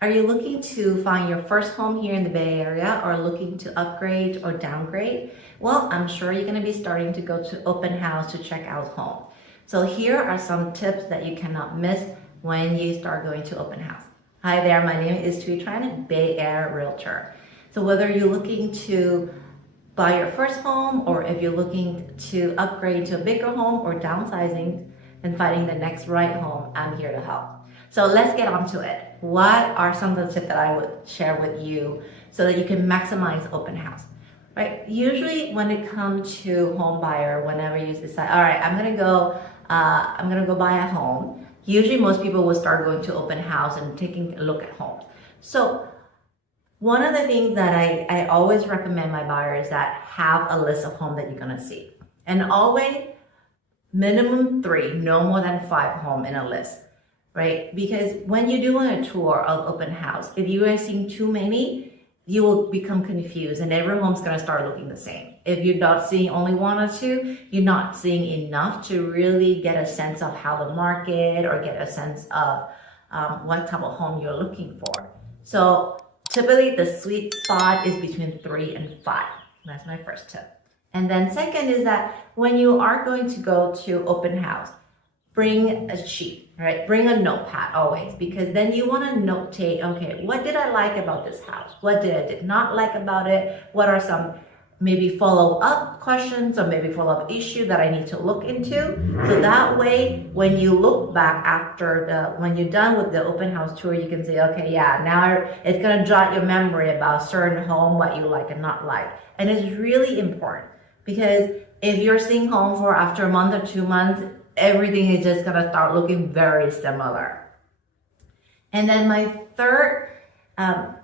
Are you looking to find your first home here in the Bay Area or looking to upgrade or downgrade? Well, I'm sure you're going to be starting to go to open house to check out home. So here are some tips that you cannot miss when you start going to open house. Hi there, my name is Thuy, Tran, Bay Area Realtor. So whether you're looking to buy your first home or if you're looking to upgrade to a bigger home or downsizing and finding the next right home, I'm here to help. So let's get on to it. What are some of the tips that I would share with you so that you can maximize open house? Right? Usually when it comes to home buyer, whenever you decide, all right, I'm gonna go buy a home. Usually most people will start going to open house and taking a look at homes. So one of the things that I always recommend my buyers that have a list of homes that you're gonna see. And always minimum 3, no more than 5 homes in a list. Right? Because when you do a tour of open house, if you are seeing too many, you will become confused and every home's going to start looking the same. If you're not seeing only 1 or 2, you're not seeing enough to really get a sense of how the market or get a sense of what type of home you're looking for. So typically the sweet spot is between 3 and 5. That's my first tip. And then second is that when you are going to go to open house, bring a sheet, right? Bring a notepad always, because then you want to notate, okay, what did I like about this house? What did not like about it? What are some maybe follow-up questions or maybe follow-up issue that I need to look into? So that way, when you look back after when you're done with the open house tour, you can say, okay, yeah, now it's going to jot your memory about certain home, what you like and not like. And it's really important because if you're seeing home for after a month or 2 months, everything is just gonna start looking very similar. And then my third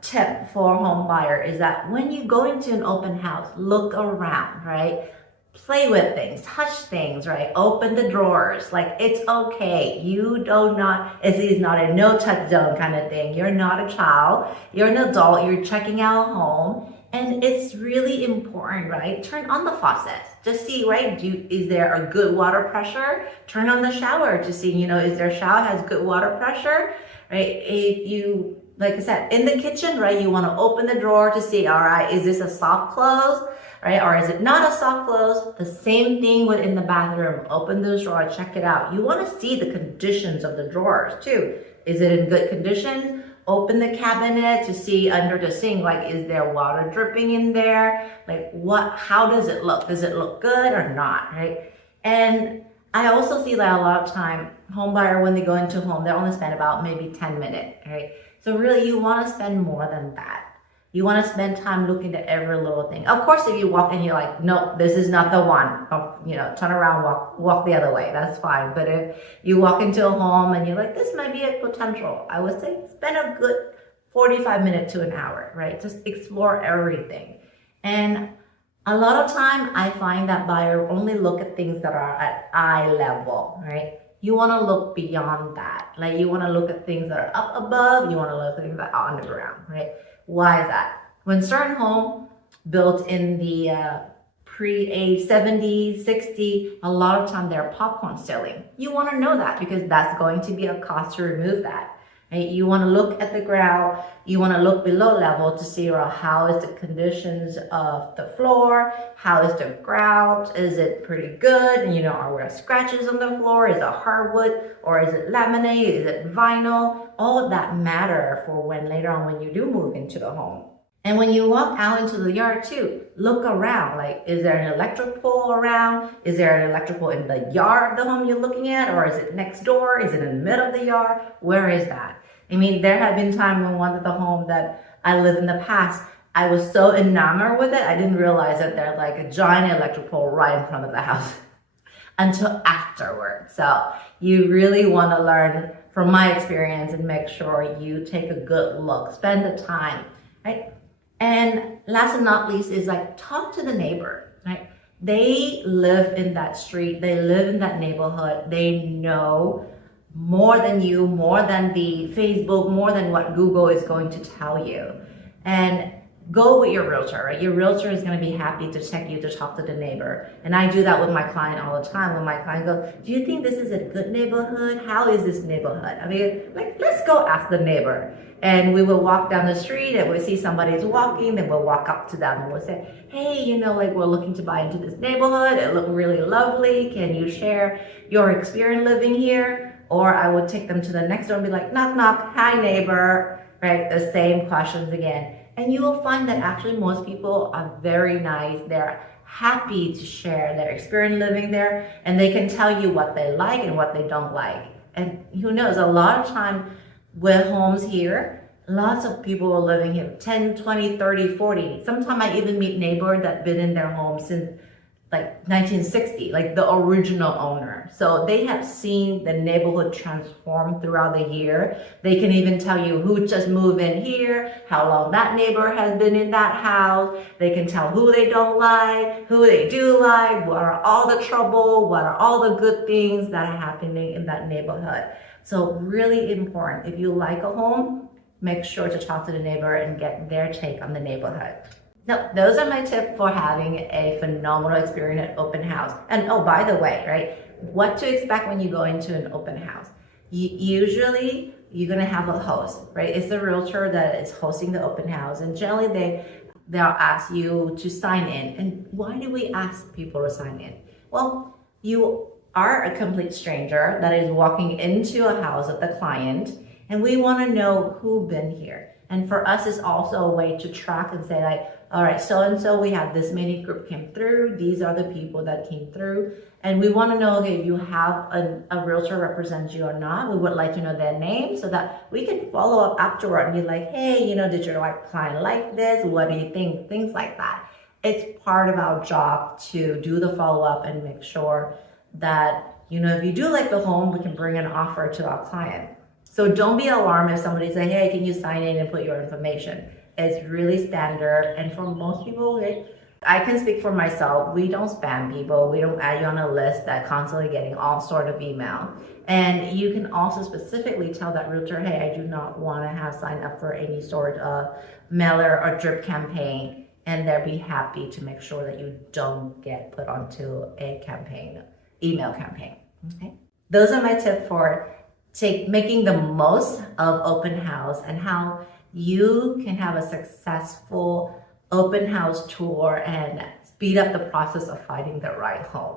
tip for home buyer is that when you go into an open house, look around, right? Play with things, touch things, right? Open the drawers, like it's okay. It is not a no touch zone kind of thing. You're not a child, you're an adult, you're checking out a home. And it's really important, right? Turn on the faucet. Just see, right? Is there a good water pressure? Turn on the shower to see, is their shower has good water pressure, right? If you, like I said, in the kitchen, right? You want to open the drawer to see, all right, is this a soft close, right? Or is it not a soft close? The same thing within the bathroom. Open the drawer, check it out. You want to see the conditions of the drawers too. Is it in good condition? Open the cabinet to see under the sink, like, is there water dripping in there? Like, how does it look? Does it look good or not, right? And I also see that a lot of time, home buyer, when they go into a home, they only spend about maybe 10 minutes, right? So really, you want to spend more than that. You want to spend time looking at every little thing. Of course, if you walk in, you're like, no, this is not the one. Turn around, walk the other way. That's fine. But if you walk into a home and you're like, this might be a potential, I would say spend a good 45 minutes to an hour, right? Just explore everything. And a lot of time, I find that buyer only look at things that are at eye level, right? You want to look beyond that. Like, you want to look at things that are up above. You want to look at things that are on the ground, right? Why is that? When certain home built in the pre-age 70s, 60s, a lot of time they're popcorn ceiling. You want to know that because that's going to be a cost to remove that. Right? You want to look at the ground. You want to look below level to see how is the conditions of the floor, how is the grout, is it pretty good? Are there scratches on the floor? Is it hardwood or is it laminate? Is it vinyl? All of that matter for when later on when you do move into the home. And when you walk out into the yard too, look around. Like, is there an electric pole around? Is there an electrical in the yard of the home you're looking at? Or is it next door? Is it in the middle of the yard? Where is that? I mean, there have been times when one of the homes that I lived in the past, I was so enamored with it, I didn't realize that there's like a giant electric pole right in front of the house until afterward. So you really want to learn from my experience and make sure you take a good look, spend the time, right? And last and not least is like, talk to the neighbor, right? They live in that street, they live in that neighborhood, they know more than you, more than the Facebook, more than what Google is going to tell you. And go with your realtor, right? Your realtor is going to be happy to check you to talk to the neighbor. And I do that with my client all the time. When my client goes, do you think this is a good neighborhood? How is this neighborhood? I mean, like, let's go ask the neighbor. And we will walk down the street and we see somebody's walking, then we'll walk up to them and we'll say, hey, like we're looking to buy into this neighborhood. It looks really lovely. Can you share your experience living here? Or I would take them to the next door and be like, knock, knock, hi neighbor, right? The same questions again. And you will find that actually most people are very nice. They're happy to share their experience living there, and they can tell you what they like and what they don't like. And who knows, a lot of time with homes here, lots of people are living here 10, 20, 30, 40. Sometimes I even meet neighbors that been in their home since like 1960, like the original owner. So they have seen the neighborhood transform throughout the year. They can even tell you who just moved in here, how long that neighbor has been in that house. They can tell who they don't like, who they do like, what are all the trouble, what are all the good things that are happening in that neighborhood. So really important, if you like a home, make sure to talk to the neighbor and get their take on the neighborhood. So those are my tips for having a phenomenal experience at open house. And oh, by the way, right, what to expect when you go into an open house. Usually you're gonna have a host, right? It's the realtor that is hosting the open house, and generally they'll ask you to sign in. And why do we ask people to sign in? Well, you are a complete stranger that is walking into a house of the client, and we want to know who's been here. And for us, it's also a way to track and say like, all right, so-and-so, we had this many group came through. These are the people that came through. And we want to know, okay, if you have a realtor represent you or not. We would like to know their name so that we can follow up afterward and be like, hey, did your client like this? What do you think? Things like that. It's part of our job to do the follow-up and make sure that, if you do like the home, we can bring an offer to our client. So don't be alarmed if somebody says, hey, can you sign in and put your information? It's really standard. And for most people, I can speak for myself. We don't spam people. We don't add you on a list that constantly getting all sort of email. And you can also specifically tell that realtor, hey, I do not want to have signed up for any sort of mailer or drip campaign. And they'll be happy to make sure that you don't get put onto a email campaign. Okay. Those are my tips for making the most of open house and how you can have a successful open house tour and speed up the process of finding the right home.